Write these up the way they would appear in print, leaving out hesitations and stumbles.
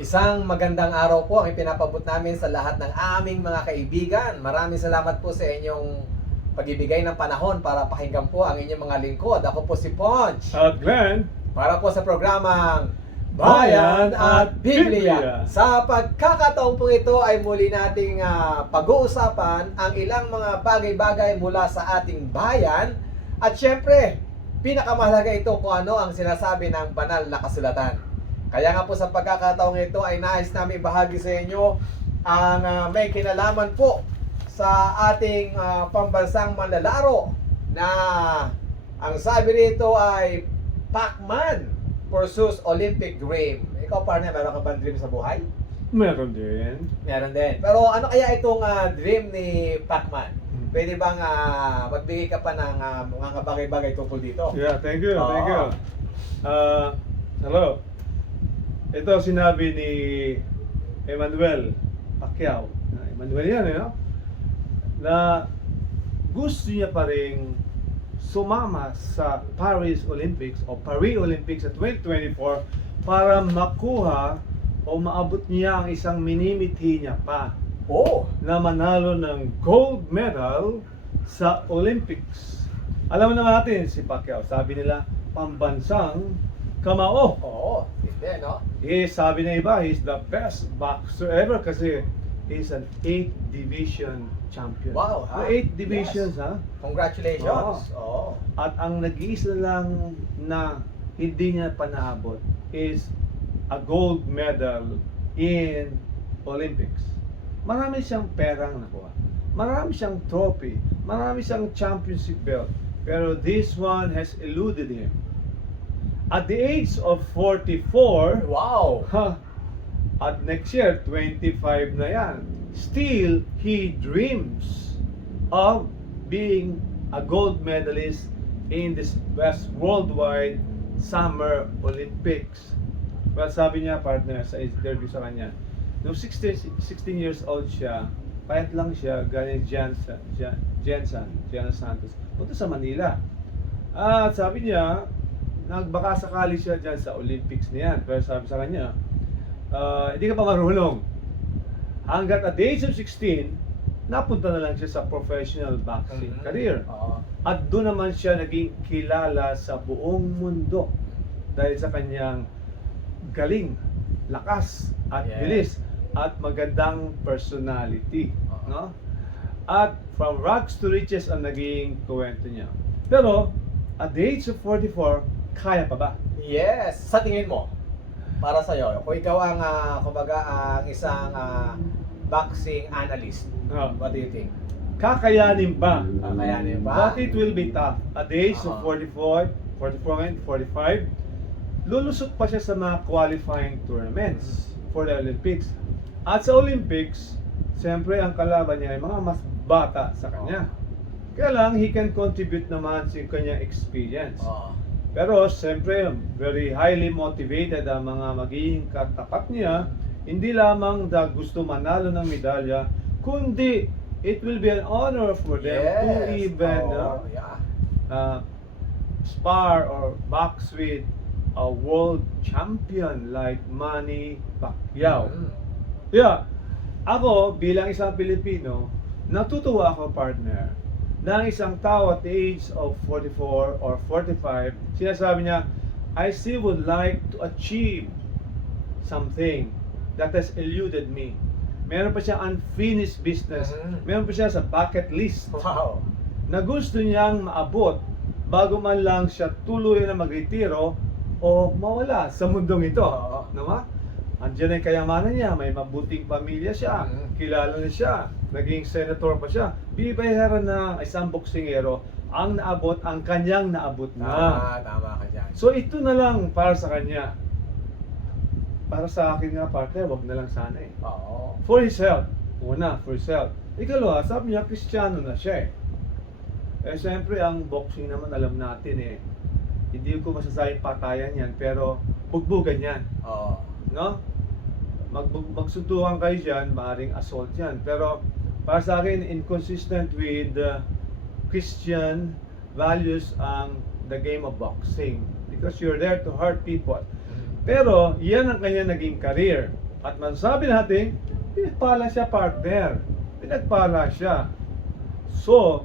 Isang magandang araw po ang ipinapabot namin sa lahat ng aming mga kaibigan. Maraming salamat po sa inyong pagbibigay ng panahon para pakinggan po ang inyong mga lingkod. Ako po si Ponch. At Glenn, Para po sa programang Bayan at Biblia. Sa pagkakataon po ito ay muli nating pag-uusapan ang ilang mga bagay-bagay mula sa ating bayan. At syempre, pinakamahalaga ito kung ano ang sinasabi ng banal na kasulatan. Kaya nga po sa pagkakataong ito ay nais namin bahagi sa inyo ang may kinalaman po sa ating pambansang manlalaro na ang sabi rito ay Pacman versus Olympic Dream. Ikaw partner, meron ka bang dream sa buhay? meron din. Meron din. Pero ano kaya itong dream ni Pacman? Pwede bang magbigay ka pa ng mga bagay-bagay tungkol dito? Yeah, thank you, thank you. Oo. Hello. Ito sinabi ni Emmanuel Pacquiao. Emmanuel yan, no? Na gusto niya pa rin sumama sa Paris Olympics o Paris Olympics sa 2024 para makuha o maabot niya ang isang minimithi niya pa Oh! na manalo ng gold medal sa Olympics. Alam mo naman natin si Pacquiao, sabi nila pambansang kamao. Oo, hindi, no? Sabi na iba, he's the best boxer ever kasi he's an 8th division champion. Wow, ha? 8 divisions, Yes. ha? Congratulations! Oo. At ang nag-iisa lang na hindi niya pa naabot is a gold medal in Olympics. Marami siyang perang nakuha. Marami siyang trophy. Marami siyang championship belt. Pero this one has eluded him. At the age of 44, Wow! at next year, 25 na yan, still, he dreams of being a gold medalist in this best worldwide Summer Olympics. Well, sabi niya, partner, sa interview sa kanya, nung 16 years old siya, payat lang siya, galing Jensen Santos, punta sa Manila. At sabi niya, nagbaka sakali siya dyan sa Olympics na yan. Pero sabi sa kanya, hindi ka pa marunong. Hanggat at the age of 16, napunta na lang siya sa professional boxing career. Oo. At doon naman siya naging kilala sa buong mundo dahil sa kanyang galing, lakas, at Yes. bilis, at magandang personality. Oo. No? At from rags to riches ang naging kwento niya. Pero, at the age of 44, kaya pa ba? Yes! Sa tingin mo, para sa'yo, kung ikaw ang, kumbaga, ang isang boxing analyst, what do you think? Kakayanin ba? Kakayanin ba? But it will be tough. At the age of Uh-huh. 44 and 45, lulusot pa siya sa mga qualifying tournaments for the Olympics. At sa Olympics, siyempre ang kalaban niya ay mga mas bata sa kanya. Kaya lang, he can contribute naman sa kanyang experience. Oo. Pero siyempre, very highly motivated ang mga magiging katapat niya. Hindi lamang gusto manalo ng medalya, kundi it will be an honor for them to even yeah. spar or box with a world champion like Manny Pacquiao. Yeah, ako bilang isang Pilipino, natutuwa ako, partner, na isang tao at the age of 44 or 45, sinasabi niya, I still would like to achieve something that has eluded me. Meron pa siya unfinished business. Meron pa siya sa bucket list Wow! na gusto niyang maabot bago man lang siya tuloy na magretiro o mawala sa mundong ito. Oo. Naman? Andiyan ang kayamanan niya, may mabuting pamilya siya, kilala na siya, naging senator pa siya. Bibihira na isang boksingero ang naabot ang kanyang naabot na. Tama ka dyan. So ito na lang para sa kanya. Para sa akin nga, partner, wag na lang sana eh. Oo. For his health. Una, for his health. Ikalawa, sabi niya, Kristiyano na siya eh. Eh, siyempre, ang boxing naman, alam natin eh. Hindi ko masasayang patayan yan, pero bugbugan yan. Oo. No? Magsuntukan kayo dyan, maaaring assault yan. Pero, para sa akin, inconsistent with Christian values ang the game of boxing. Because you're there to hurt people. Pero, yan ang kanya naging career. At masasabi natin, pinagpala siya, partner. Pinagpala siya. So,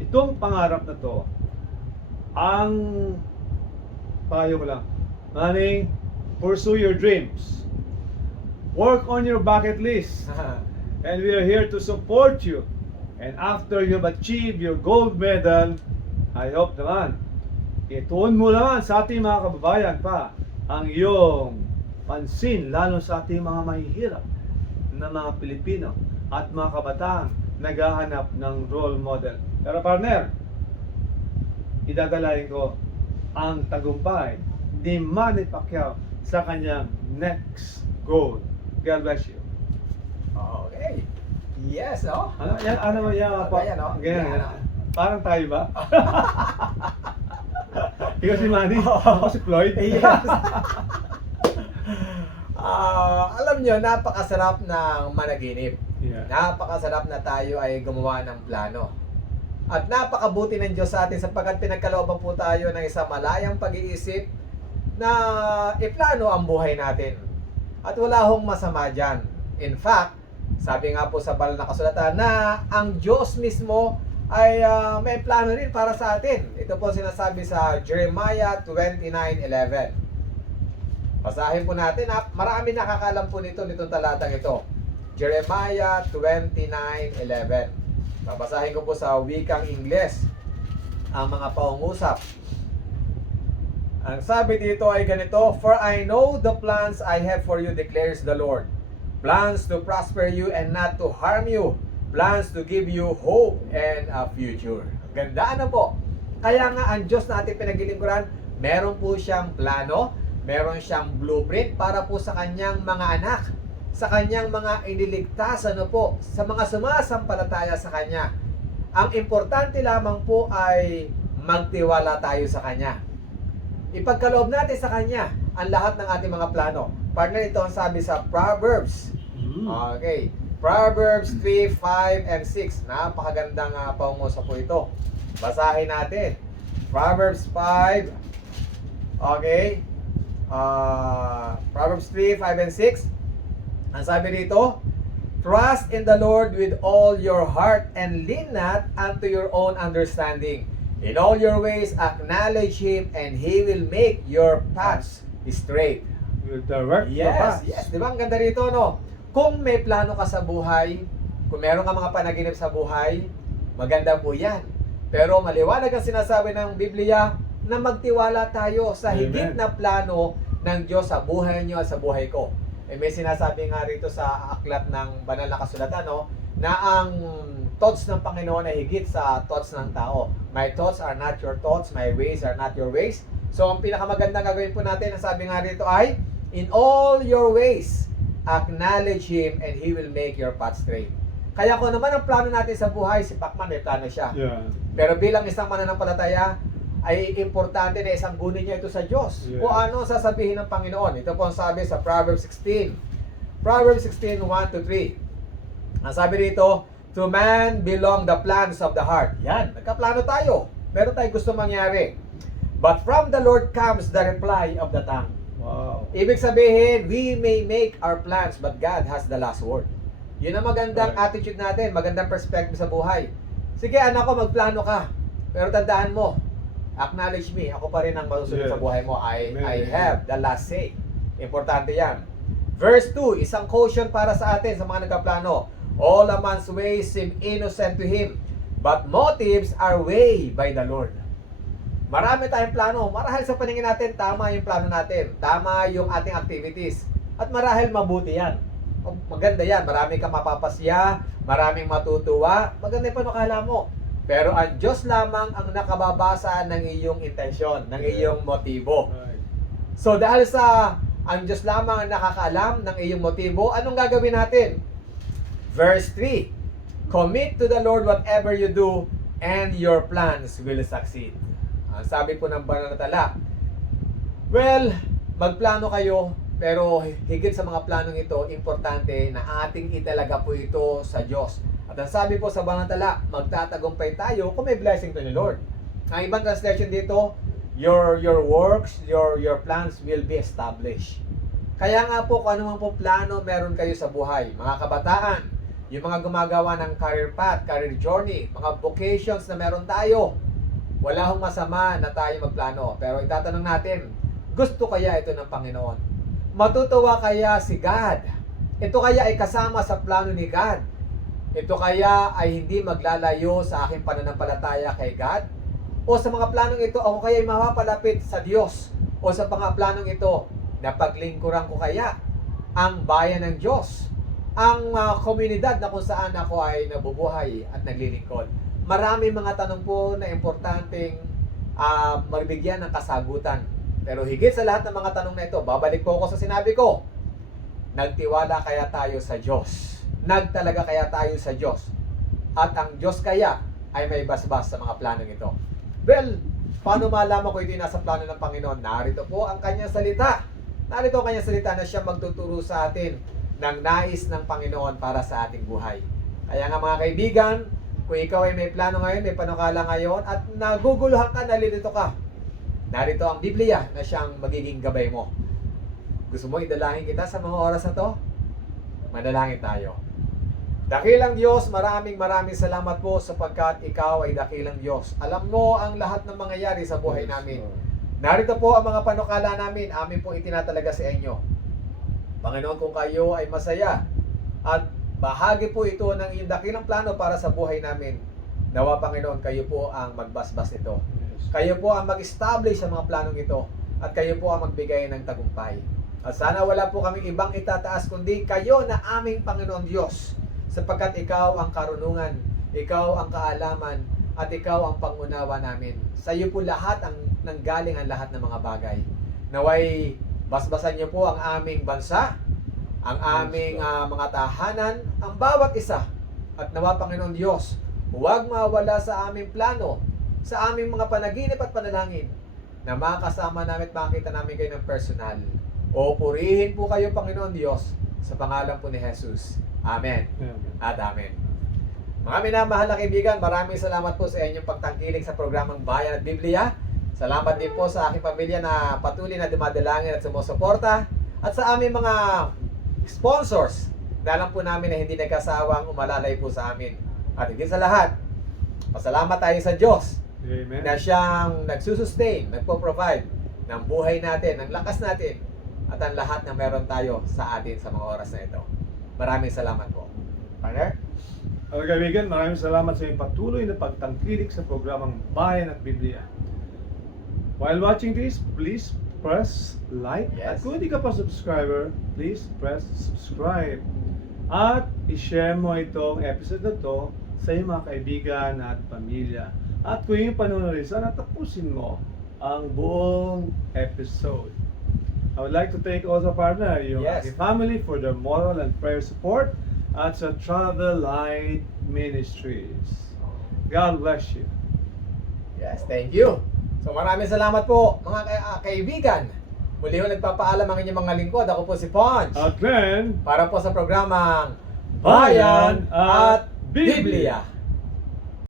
itong pangarap na to, ang payo ko lang, Manning, pursue your dreams. Work on your bucket list. And we are here to support you. And after you've achieved your gold medal, I hope naman, ituon mo naman sa ating mga kababayan pa ang iyong pansin, lalo sa ating mga mahihirap na mga Pilipino at mga kabataan naghahanap ng role model. Pero partner, idadalain ko ang tagumpay ni Manny Pacquiao sa kanyang next goal. God bless you. Okay. Yes, oh. Ano yan? Ano yan? Ganyan, no? Ganyan, Yan, ganyan. Parang tayo ba? Ikaw si Manny, ako si Floyd. Yes. Alam nyo, napakasarap ng managinip. Yeah. Napakasarap na tayo ay gumawa ng plano. At napakabuti ng Diyos sa atin sapagkat pinagkalooban po tayo ng isang malayang pag-iisip na iplano ang buhay natin. At wala hong masama dyan. In fact, sabi nga po sa banal na kasulatan na ang Diyos mismo ay may plano rin para sa atin. Ito po sinasabi sa Jeremiah 29:11. Basahin po natin. Marami nakakalam po nitong talatang ito. Jeremiah 29:11. Babasahin ko po sa wikang Ingles ang mga paungusap. Ang sabi dito ay ganito, "For I know the plans I have for you, declares the Lord. Plans to prosper you and not to harm you. Plans to give you hope and a future." Ganda na po. Kaya nga ang Diyos na ating pinaglilingkuran, meron po siyang plano, meron siyang blueprint para po sa kanyang mga anak, sa kanyang mga iniligtas, sa mga sumasampalataya sa kanya. Ang importante lamang po ay magtiwala tayo sa kanya. Ipagkaloob natin sa kanya ang lahat ng ating mga plano. Partner, ito ang sabi sa Proverbs. Okay. Proverbs 3, 5, and 6. Napakagandang paungusap po ito. Basahin natin. Proverbs 5. Okay. Proverbs 3, 5, and 6. Ang sabi dito, "Trust in the Lord with all your heart and lean not unto your own understanding. In all your ways acknowledge Him and He will make your paths straight." Will direct your path. Yes. Di ba ang ganda rito, no? Kung may plano ka sa buhay, kung meron ka mga panaginip sa buhay, maganda po yan. Pero maliwanag ang sinasabi ng Biblia na magtiwala tayo sa higit Amen. na plano ng Diyos sa buhay niyo at sa buhay ko. May sinasabi nga rito sa aklat ng banal na kasulatan, no, na ang thoughts ng Panginoon ay higit sa thoughts ng tao. My thoughts are not your thoughts, my ways are not your ways. So ang pinakamagandang gagawin po natin, ang sabi nga rito ay, "In all your ways, acknowledge Him and He will make your path straight." Kaya kung naman ang plano natin sa buhay, si Pacman may plano siya. Yeah. Pero bilang isang mananampalataya, ay importante na isang gunin niya ito sa Diyos. Yeah. Kung ano sasabihin ng Panginoon. Ito po ang sabi sa Proverbs 16. Proverbs 16, 1-3. Ang sabi dito, "To man belong the plans of the heart." Yan, nagkaplano tayo. Meron tayong gusto mangyari. "But from the Lord comes the reply of the tongue." Wow. Ibig sabihin, we may make our plans, but God has the last word. Yun ang magandang Right. attitude natin, magandang perspective sa buhay. Sige anak ko, magplano ka. Pero tandaan mo, acknowledge me, ako pa rin ang masusunod sa Yes. buhay mo. I Amen. have the last say. Importante yan. Verse 2, isang caution para sa atin sa mga nagkaplano. "All a man's ways seem innocent to him, but motives are weighed by the Lord." Marami tayong plano. Marahil sa paningin natin, tama yung plano natin. Tama yung ating activities. At marahil mabuti yan. Maganda yan. Marami kang mapapasya, maraming matutuwa. Maganda yung panukala mo. Pero ang Diyos lamang ang nakababasa ng iyong intensyon, ng iyong motibo. Right. So dahil sa ang Diyos lamang ang nakakaalam ng iyong motibo, anong gagawin natin? Verse 3, "Commit to the Lord whatever you do, and your plans will succeed." Ang sabi po ng banal na tala, well, magplano kayo, pero higit sa mga planong ito, importante na ating italaga po ito sa Diyos. At ang sabi po sa banal na tala, magtatagumpay tayo kung may blessing to the Lord. Ang ibang translation dito, your works, your plans will be established. Kaya nga po, kung ano man po plano meron kayo sa buhay, mga kabataan, yung mga gumagawa ng career path, career journey, mga vocations na meron tayo, wala hong masama na tayo magplano. Pero itatanong natin, gusto kaya ito ng Panginoon? Matutuwa kaya si God? Ito kaya ay kasama sa plano ni God? Ito kaya ay hindi maglalayo sa aking pananampalataya kay God? O sa mga planong ito, ako kaya ay mapapalapit sa Diyos? O sa mga planong ito, napaglingkuran ko kaya ang bayan ng Diyos? Ang komunidad na kung saan ako ay nabubuhay at naglilingkod? Marami mga tanong po na importanteng magbigyan ng kasagutan. Pero higit sa lahat ng mga tanong na ito, babalik po ako sa sinabi ko. Nagtiwala kaya tayo sa Diyos? Nagtalaga kaya tayo sa Diyos? At ang Diyos kaya ay may basbas sa mga planong ito? Well, paano malaman ko ito nasa plano ng Panginoon? Narito po ang kanyang salita. Narito ang kanyang salita na siya magtuturo sa atin ng nais ng Panginoon para sa ating buhay. Kaya nga mga kaibigan, kung ikaw ay may plano ngayon, may panukala ngayon, at naguguluhan ka, nalilito ka, narito ang Biblia na siyang magiging gabay mo. Gusto mo idalangin kita sa mga oras na to? Manalangin tayo. Dakilang Diyos, maraming salamat po sapagkat ikaw ay dakilang Diyos. Alam mo ang lahat ng mangyayari sa buhay namin. Narito po ang mga panukala namin, amin pong itinatalaga sa inyo. Panginoon, kung kayo ay masaya at bahagi po ito ng iyong dakilang plano para sa buhay namin, nawa Panginoon, kayo po ang magbasbas nito. Kayo po ang mag-establish sa mga planong ito at kayo po ang magbigay ng tagumpay. At sana wala po kaming ibang itataas kundi kayo na aming Panginoon Diyos, sapagkat ikaw ang karunungan, ikaw ang kaalaman, at ikaw ang pangunawa namin. Sa iyo po lahat ang nanggaling ang lahat ng mga bagay. Naway basbasan niyo po ang aming bansa, ang aming mga tahanan, ang bawat isa. At nawa Panginoon Diyos, huwag mawala sa aming plano, sa aming mga panaginip at panalangin, na makasama namin at makita namin kayo ng personal. O purihin po kayo Panginoon Diyos sa pangalan po ni Jesus. Amen. At amen. Mga minamahal na kaibigan, maraming salamat po sa inyong pagtangkilik sa programang Bayan at Biblia. Salamat din po sa aking pamilya na patuloy na dumadalangin at sumusuporta. At sa aming mga sponsors, na alam po namin na hindi nagkasawang umalalay po sa amin. At higit sa lahat, pasalamat tayo sa Diyos. Amen. Na siyang nagsusustain, nagpo-provide ng buhay natin, ng lakas natin, at ang lahat na meron tayo sa atin sa mga oras na ito. Maraming salamat po. Partner? Mga kaibigan, maraming salamat sa iyong patuloy na pagtangkilik sa programang Bayan at Biblia. While watching this, please press like. Yes. At kung hindi ka pa subscriber, please press subscribe. At i-share mo itong episode na to sa iyong mga kaibigan at pamilya. At kung yung panonood, sana tapusin mo ang buong episode. I would like to thank also partner, yung Yes. aking family for their moral and prayer support at sa Travel Light Ministries. God bless you. Yes, thank you. So maraming salamat po mga kaibigan. Muli ho nagpapaalam ang inyong mga lingkod. Ako po si Ponch. At then, Para po sa programang Bayan at Biblia.